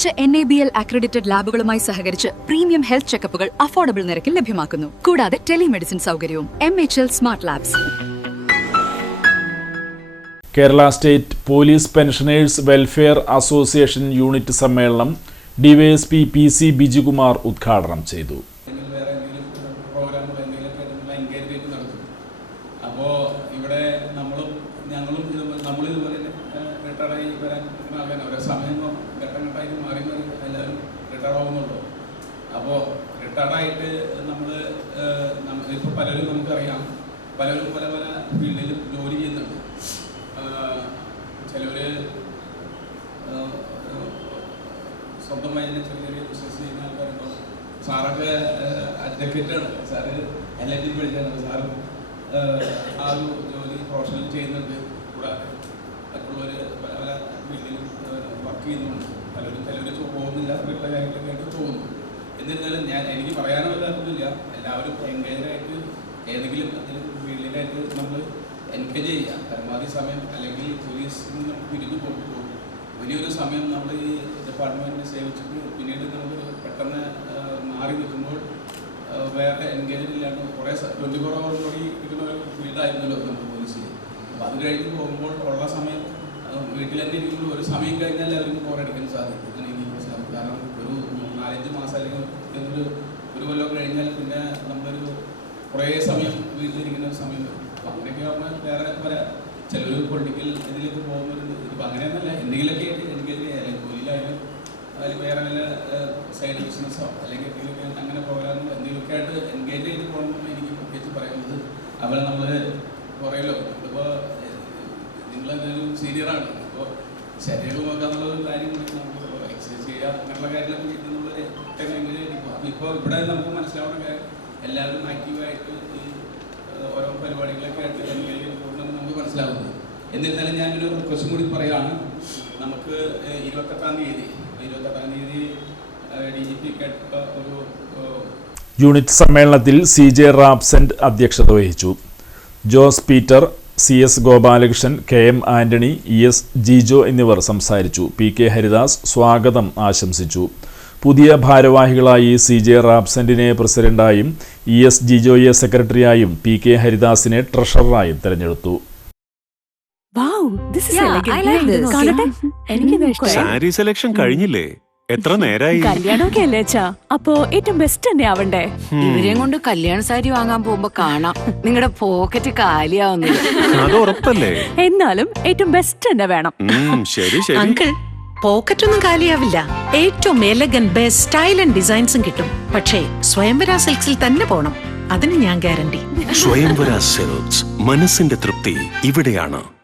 മികച്ച NABL accredited ലാബുകളുമായി സഹകരിച്ച് premium health ചെക്കപ്പുകൾ affordable നിരക്കിൽ ലഭ്യമാക്കുന്നു. കൂടാതെ ടെലിമെഡിസിൻ സൗകര്യവും. MHL smart labs. Kerala state police pensioners welfare association unit സമ്മേളനം DYSP PC ബിജുകുമാർ ഉദ്ഘാടനം ചെയ്തു. അപ്പോൾ ഇവിടെ നമ്മളിതുപോലെ റിട്ടയർഡായി വരാൻ ആകാൻ ഓരോ സമയം ഘട്ടഘട്ടമായിട്ട് മാറി മാറി എല്ലാവരും റിട്ടയർഡ് ആവുന്നുള്ളൂ. അപ്പോൾ റിട്ടയർഡായിട്ട് ഇപ്പോൾ പലരും നമുക്കറിയാം, പലരും പല പല ഫീൽഡിലും ജോലി ചെയ്യുന്നുണ്ട്. ചിലവർ സ്വന്തമായി തന്നെ ചെറിയ ചെറിയ ബിസിനസ് ചെയ്യുന്ന ആൾക്കാരുണ്ടോ. സാറൊക്കെ അഡ്വക്കേറ്റാണ്, സാറ് LLB പഠിച്ചാണ്. സാറ് ആ ഒരു ജോലി പ്രൊഫഷണൽ ചെയ്യുന്നുണ്ട്. കൂടാതെ മറ്റുള്ളവർ പല പല ഫീൽഡിലും വർക്ക് ചെയ്യുന്നുണ്ട്. ചിലവർ പോകുന്നില്ല, വീട്ടിലെ കാര്യങ്ങളൊക്കെ ആയിട്ട് പോകുന്നു. എന്നിരുന്നാലും എനിക്ക് പറയാനുള്ള കാര്യമില്ല, എല്ലാവരും എൻഗേജായിട്ട് ഏതെങ്കിലും ഫീൽഡിലായിട്ട് നമ്മൾ എൻകറേജ് ചെയ്യുക. പരമാവധി സമയം അല്ലെങ്കിൽ പോലീസിൽ നിന്ന് പിരിഞ്ഞു പോകുമ്പോൾ വലിയൊരു സമയം നമ്മൾ ഈ ഡിപ്പാർട്ട്മെൻറ്റിനെ സേവിച്ചിട്ട് പിന്നീട് നമുക്ക് പെട്ടെന്ന് മാറി നിൽക്കുമ്പോൾ വേറെ എൻഗേജ്മെൻ്റ് ഇല്ലാണ്ട് കുറേ 24 hour കൂടി ഇരിക്കുന്ന ഒരു ഫീൽഡായിരുന്നല്ലോ നമ്മൾ പോലീസിൽ. അപ്പോൾ അത് കഴിഞ്ഞ് പോകുമ്പോൾ ഉള്ള സമയം വീട്ടിൽ തന്നെ ഇരിക്കുമ്പോൾ ഒരു സമയം കഴിഞ്ഞാൽ അവർക്ക് ബോറടിക്കാൻ സാധിക്കും. എനിക്ക് മനസ്സിലാക്കും. കാരണം ഒരു 4-5 മാസം അല്ലെങ്കിൽ ഒരു കൊല്ലം കഴിഞ്ഞാൽ പിന്നെ നമ്മളൊരു കുറേ സമയം വീട്ടിലിരിക്കുന്ന സമയം വരും. അപ്പോൾ അങ്ങനെയൊക്കെ ആകുമ്പോൾ വേറെ പല ചിലർ പൊളിറ്റിക്കൽ ഇതിലേക്ക് പോകുന്നവരുണ്ട്. ഇപ്പം അങ്ങനെയൊന്നുമല്ല, എന്തെങ്കിലുമൊക്കെ ആയിട്ട് എൻഗേജ് ചെയ്യുക, അല്ലെങ്കിൽ ജോലിയിലായാലും അതിൽ വേറെ വല്ല സൈഡ് ബിസിനസ്സോ അല്ലെങ്കിൽ എന്തെങ്കിലുമൊക്കെ അങ്ങനെ പ്രോഗ്രാമോ എന്തെങ്കിലുമൊക്കെ ആയിട്ട് എൻഗേജ് ചെയ്ത് പോകണമെന്ന് എനിക്ക് പ്രത്യേകിച്ച് പറയുന്നത്. അപ്പോൾ നമ്മൾ കുറേയല്ലോ ഇപ്പോൾ നിങ്ങളെന്തായാലും സീനിയറാണ്. അപ്പോൾ ശരീരം നോക്കാന്നുള്ളൊരു കാര്യം നമുക്ക് എക്സസൈസ് ചെയ്യുക, അങ്ങനെയുള്ള കാര്യങ്ങളൊക്കെ ചെയ്യുന്നുള്ളത് ഏറ്റവും എൻഗേജ് ആയിരിക്കും. അപ്പോൾ ഇപ്പോൾ ഇവിടെ നമുക്ക് മനസ്സിലാവുന്ന കാര്യം എല്ലാവരും ആക്റ്റീവായിട്ട് ഈ ഓരോ പരിപാടികളൊക്കെ ആയിട്ട് എൻഗേജ് ചെയ്ത് പോകുന്നത് നമുക്ക് മനസ്സിലാവുന്നത്. എന്നിരുന്നാലും ഞാനൊരു റിക്വസ്റ്റും കൂടി പറയുകയാണ്. നമുക്ക് 28-ാം തീയതി DGP കേട്ട ഒരു യൂണിറ്റ് സമ്മേളനത്തിൽ CJ റാബ്സെന്റ് അധ്യക്ഷത വഹിച്ചു. Jose Peter, CS Gopalakrishnan, KM Antony, ES Jijo എന്നിവർ സംസാരിച്ചു. PK ഹരിദാസ് സ്വാഗതം ആശംസിച്ചു. പുതിയ ഭാരവാഹികളായി CJ റാബ്സെന്റിനെ പ്രസിഡന്റായും ES ജിജോയെ സെക്രട്ടറിയായും PK ഹരിദാസിനെ ട്രഷററായും തെരഞ്ഞെടുത്തു. സാരി സെലക്ഷൻ കഴിഞ്ഞില്ലേ? എത്ര നേരായി? കല്യാണമൊക്കെ അല്ലേ അച്ഛാ, അപ്പോ ഏറ്റവും ബെസ്റ്റ് തന്നെ ആവണ്ടേ? ഇവരെയും കൊണ്ട് കല്യാണ സാരി വാങ്ങാൻ പോകുമ്പോ കാണാം നിങ്ങളുടെ പോക്കറ്റ് കാലിയാവുന്നത്. അത് ഉറപ്പല്ലേ? എന്നാലും ഏറ്റവും ബെസ്റ്റ് തന്നെ വേണം. ശരി ശരി അങ്കിൾ, പോക്കറ്റ് ഒന്നും കാലിയാവില്ല. ഏറ്റവും എലഗൻ ബെസ്റ്റ് സ്റ്റൈൽ ആൻഡ് ഡിസൈൻസും കിട്ടും. പക്ഷേ സ്വയംവര സിൽക്സിൽ തന്നെ പോണം, അതിന് ഞാൻ ഗ്യാരണ്ടി. സ്വയംവര സിൽക്സ്, മനസ്സിന്റെ തൃപ്തി ഇവിടെയാണ്.